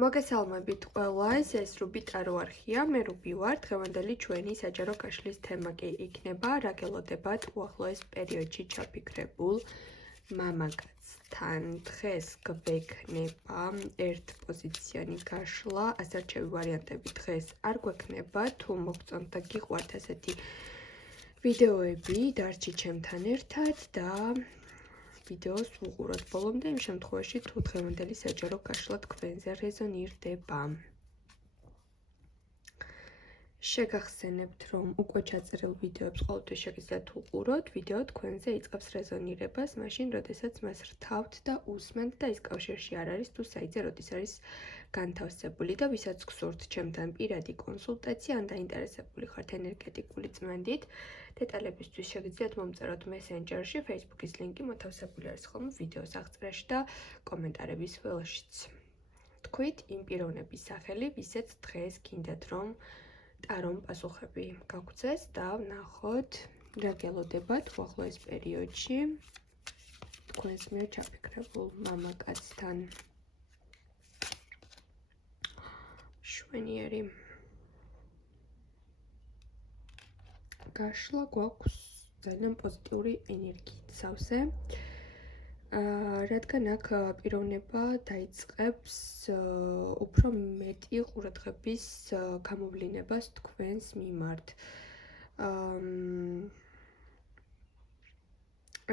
მოგესალმებით ყველას, ეს რუბი ტარო არხია, მე რუბი ვარ, დღევანდელი ჩვენი საჯარო კაშლის თემა კი იქნება რა გელოდებათ უახლოეს პერიოდში ჩაფიქრებულ მამაკაცთან. დღეს გვექნება ერთპოზიციანი გაშლა, ასარჩევი ვარიანტები დღეს არ გვექნება, თუ მოგწონთ და გიყვართ ასეთი ვიდეოები, დარჩი ჩემთან ერთად და ვიდეოს უყუროთ ბოლომდე, იმ შემთხვევაში თუ დღევანდელი საჯარო გაშლა თქვენზე რეზონირდება. შეგახსენებთ, რომ უკვე ჩაწერილ ვიდეოებს ყოველთვის შეგიძლიათ უყუროთ, ვიდეო თქვენზე იწყებს რეზონირებას, მაშინ, როდესაც მას რთავთ და უსმენთ და ის კავშირში არ არის თუ საიტზე როდის არის განთავსებული და ვისაც გსურთ ჩემთან პირადი კონსულტაცია ან დაინტერესებული ხართ ენერგეტიკული წმენდით, დეტალებისთვის შეგიძლიათ მომწეროთ მესენჯერში, Facebook-ის ლინკი მოთავსებული არის ხოლმე ვიდეოს აღწერაში და კომენტარების ველშიც. თქვით იმ პიროვნების სახელი, ვისაც დღეს გინდათ რომ ტარომ პასუხები გაგვცეს და ვნახოთ რა გელოდებათ უახლოეს პერიოდში თქვენს მიერ ჩაფიქრებულ მამაკაცთან. შვენიერი გაშლა გვაქვს ძალიან პოზიტიური ენერგიით სავსე, რადგან აქ პიროვნება დაიწყებს უფრო მეტი ყურადღების გამოვლინებას თქვენს მიმართ.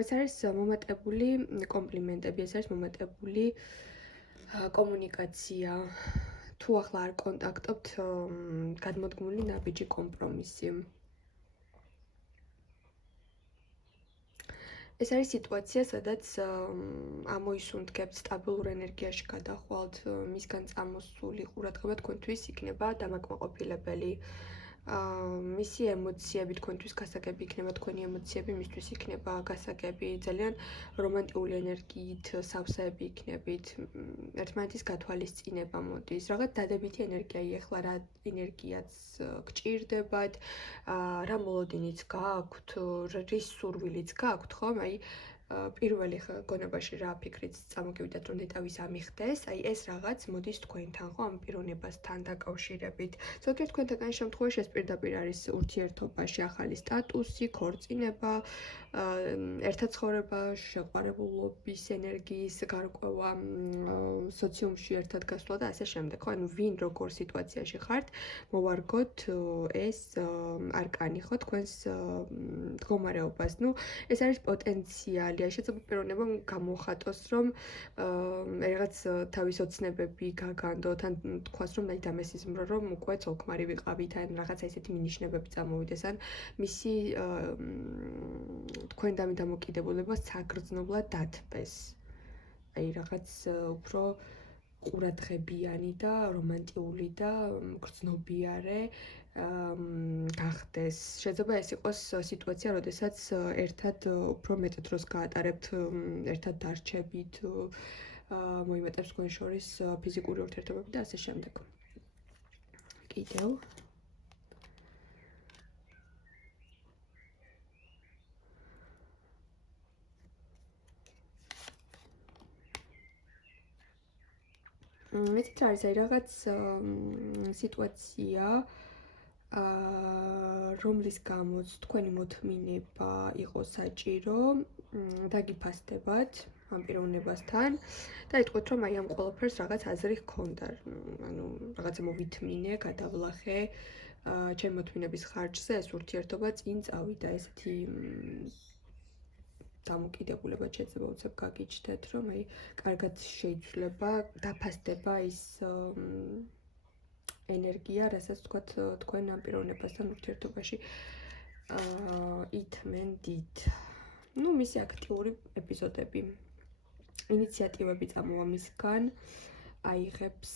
ეს არის მომატებული კომპლიმენტები, ეს არის მომატებული კომუნიკაცია. თუ ახლა არ კონტაქტობთ, გადმოდგმული ნაბიჯი კომპრომისი. ეს არის სიტუაცია, სადაც ამოისუნთქებთ სტაბილურ ენერგიაში გადახვალთ, მისგან წამოსული ყურადღება თქვენთვის იქნება დამაკმაყოფილებელი. მისი ემოციები თქვენთვის გასაგები იქნება, თქვენი ემოციები მისთვის იქნება გასაგები, ძალიან რომანტიკული ენერგიით სავსეები იქნებით, ერთმანეთის გათვალისწინება მოდის, რაღაც დადებითი ენერგია, ეხლა რა ენერგიაც გჭირდებათ, რა მოლოდინიც გააქვთ, რის სურვილიც გააქვთ, ხომ? აი პირველი გონებაში რა ფიქრიც წამოგივიდათ, რომ დეტავის ამიხდეს, აი ეს რაღაც მოდის თქვენთან, ხო, ამ პიროვნებასთან დაკავშირებით. ზოგიერთ თქვენთაგან შემთხვევაში ეს პირდაპირ არის ურთიერთობაში ახალი სტატუსი, ქორწინება, ერთად ცხოვრება, შეყვარებულობის ენერგიის გარკვევა, სოციუმში ერთად გასვლა და ასე შემდეგ. ხო, ანუ ვინ როგორ სიტუაციაში ხართ, მოვარგოთ ეს არკანი, ხო, თქვენს მდგომარეობას. ნუ ეს არის პოტენციალი. შეიძლება პიროვნებამ გამოხატოს, რომ რაღაც თავის ოცნებები გაგანდოთ, ან თქვას, რომ აი დამესიზმრო, რომ უკვე ცოლქმარი ვიყავით, ან რაღაცა ისეთი მინიშნებები წამოვიდეს, ან მისი თქვენდამი დამოკიდებულება საგრძნობლად დათბეს. აი რაღაც უფრო ყურადღებიანი და რომანტიკული და გრძნობიარე გახდეს. შეიძლება ეს იყოს სიტუაცია, როდესაც ერთად უფრო მეტ დროს გაატარებთ, ერთად დარჩებით, მოიმატებს თქვენ შორის ფიზიკური ურთიერთობები და ასე შემდეგ. კიდევ მეც არის აი რაღაც სიტუაცია, რომლის გამოც თქვენი მოთმინება იყო საჭირო, დაგიფასდებათ ამ პიროვნებასთან და იტყვით, რომ აი ამ ყველაფერს რაღაც აზრი ჰქონდა, ანუ რაღაცა მოვითმინე, გადავლახე, ჩემი მოთმინების ხარჯზე ეს ურთიერთობა წინ წავიდა, ესეთი დამოკიდებულება შეიძლება უცებ გაგიჩნდეთ, რომ აი კარგად შეიცვლება, დაფასდება ის ენერგია, რასაც თქვათ თქვენ ამ პიროვნებასთან ურთიერთობაში ითმენდით. ნუ მისი აქტიური ეპიზოდები, ინიციატივები წამოვა მისგან, აიღებს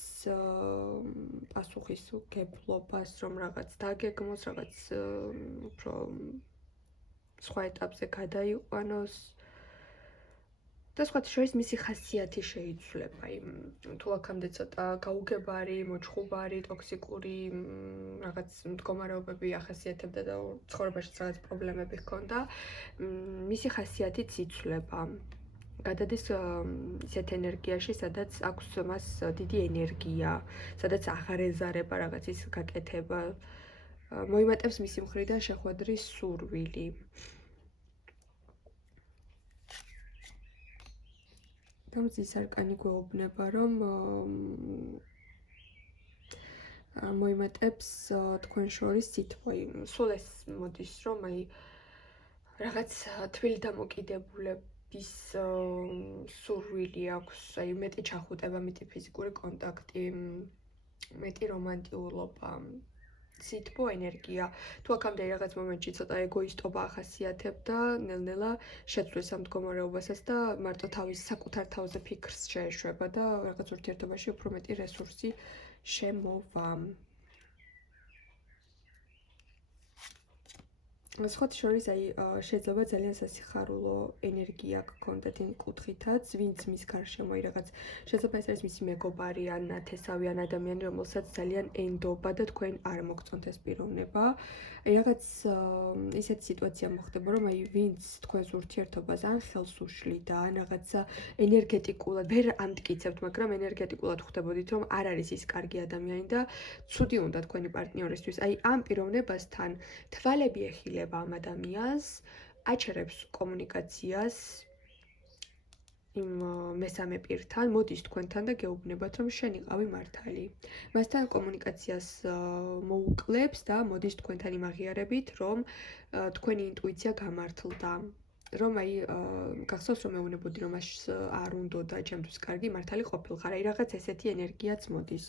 პასუხისმგებლობას, რომ რაღაც დაგეგმოს, რაღაც უფრო სხვა ეტაპზე გადაიყვანოს და სხვათა შორის მისი ხასიათი შეიცვლება. თუ აქამდე ცოტა გაუგებარი, მოჩხუბარი, ტოქსიკური რაღაც მდგომარეობები ახასიათებდა და ცხოვრებაშიც რაღაც პრობლემები ჰქონდა, მისი ხასიათიც იცვლება. გადადის ისეთ ენერგიაში, სადაც აქვს მას დიდი ენერგია, სადაც აღარ ეზარება რაღაცის გაკეთება. მოიმატებს მისი მხრიდან შეხვედრის სურვილი. და მზის არკანი გვეუბნება, რომ მოიმატებს თქვენ შორის სითბო. სულ ეს მოდის, რომ რაღაც თბილი დამოკიდებულების სურვილი აქვს, მეტი ჩახუტება, მეტი ფიზიკური კონტაქტი, მეტი რომანტიულობა, სითბო ენერგია. თუ აქამდე რაღაც მომენტში ცოტა ეგოისტობა ახასიათებდა, ნელ-ნელა შეცვლის ამ მდგომარეობასაც და მარტო თავის საკუთარ თავზე ფიქრს შეეშვება და რაღაც ურთიერთობაში უფრო მეტი რესურსი შემოვა. სხვათა შორის შეიძლება ძალიან სასიხარულო ენერგია გქონდეთ იმ კუთხითაც, ვინც მის გარშემო რაღაც შეიძლება ეს არის მისი მეგობარი ან ნათესავი ან ადამიანი, რომელსაც ძალიან ენდობა და თქვენ არ მოგწონთ ეს პიროვნება. რაღაც ისეთი სიტუაცია მოხდება, რომ ვინც თქვენს ურთიერთობას ან ხელს უშლიდა, ან რაღაცა ენერგეტიკულად ვერ ამტკიცებთ, მაგრამ ენერგეტიკულად ხვდებოდით, რომ არ არის ის კარგი ადამიანი და ცუდი უნდა თქვენი პარტნიორისთვის. ამ პიროვნებასთან თვალები ეხილება ამ ადამიანს, აჩერებს კომუნიკაციას იმ მესამე პირთან, მოდის თქვენთან და გეუბნებათ, რომ შენ იყავი მართალი. მასთან კომუნიკაციას მოუკლებს და მოდის თქვენთან იმ აღიარებით, რომ თქვენი ინტუიცია გამართლდა. რომ გახსოვს, რომ მეუბნებოდი, რომ მას არ უნდოდა ჩემთვის კარგი მართალი ყოფილიყარ. რაღაც ესეთი ენერგიაც მოდის.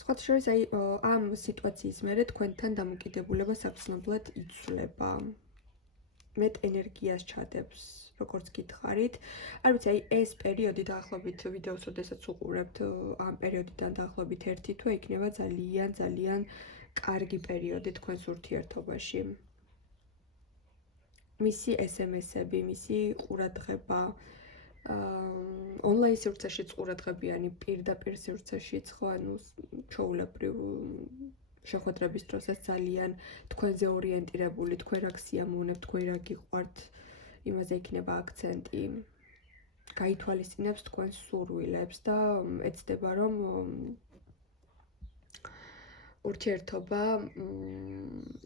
სხვათა შორის ამ სიტუაციის მერე თქვენთან დამოკიდებულება საგრძნობლად იცვლება. მეტ ენერგიას ჩადებს, როგორც გითხარით. არ ვიცი, ეს პერიოდი დაახლოებით ვიდეოს როდესაც უყურებთ, ამ პერიოდიდან დაახლოებით 1 თვე იქნება ძალიან კარგი პერიოდი თქვენს ურთიერთობაში. მისი SMS-ები, მისი ყურადღება, ონლაინ სივრცეშიც ყურადღებიანი, პირდაპირ სივრცეშიც, ხო, ჩვეულებრივ შეხვედრების დროსაც ძალიან თქვენზე ორიენტირებული, თქვენ რა გსიამოვნებთ, თქვენ რა გიყვართ, იმაზე იქნება აქცენტი. გაითვალისწინებს თქვენს სურვილებს და ეცდება, რომ ურთიერთობა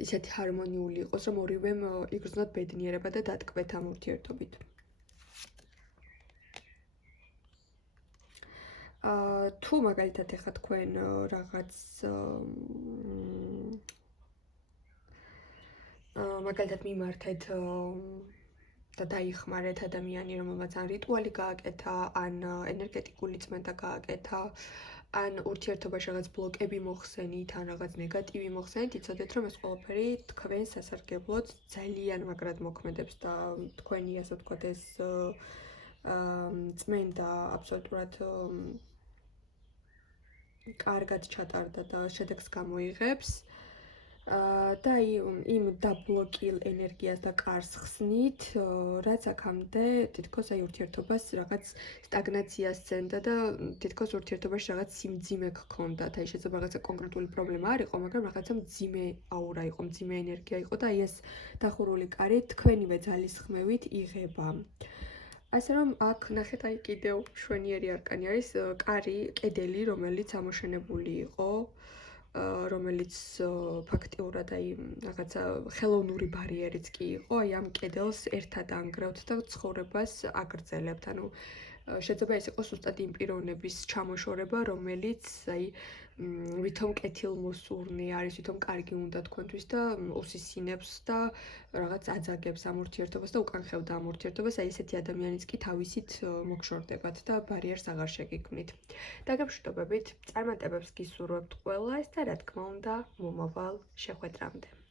ისეთი ჰარმონიული იყოს, რომ ორივემ იგრძნოთ ბედნიერება და დატკბეთ ამ ურთიერთობით. თუ მაგალითად ეხა თქვენ რაღაც მაგალითად მიმართეთ და დაიხმარეთ ადამიანი, რომელმაც ან რიტუალი გააკეთა, ან ენერგეტიკული წმენდა გააკეთა, ან ურთიერთობაში რაღაც ბლოკები მოხსენით, ან რაღაც ნეგატივი მოხსენით, იცოდეთ, რომ ეს ყველაფერი თქვენ სასარგებლოდ ძალიან მაგრად მოქმედებს და თქვენი, ასე ვთქვათ, ეს წმენდა აბსოლუტურად კარგად ჩატარდა და შედეგს გამოიღებს. და იმ დაბლოკილ ენერგიას და კარს ხსნით, რაც აქამდე თითქოს ურთიერთობას რაღაც სტაგნაციას სცემდა და თითქოს ურთიერთობაში რაღაც სიმძიმე გქონდათ. შეიძლება რაღაცა კონკრეტული პრობლემა არ იყო, მაგრამ რაღაცა მძიმე აურა იყო, მძიმე ენერგია იყო და ეს დახურული კარი თქვენივე ძალისხმევით იღება. ასე რომ აქ ნახეთ, კიდევ მშვენიერი არკანი არის კარი, კედელი, რომელიც ამოშენებული იყო, რომელიც ფაქტიურად რაღაცა ხელოვნური ბარიერიც კი იყო, ამ კედელს ერთად ანგრევთ და ცხოვრებას აგრძელებთ. ანუ შეიძლება ეს იყოს ზუსტად იმ პიროვნების ჩამოშორება, რომელიც ვითომ კეთილმოსურნე არის, ვითომ კარგი უნდა თქვენთვის და უსისინებს და რაღაც აძაგებს ამ ურთიერთობას და უკანხევდა ამ ურთიერთობას. ესეთი ადამიანიც კი თავისით მოგშორდებათ და ბარიერს აღარ შეგიქმნით. დაგემშვიდობებით, წარმატებებს გისურვებთ ყველას და რა თქმა უნდა, მომავალ შეხვედრამდე.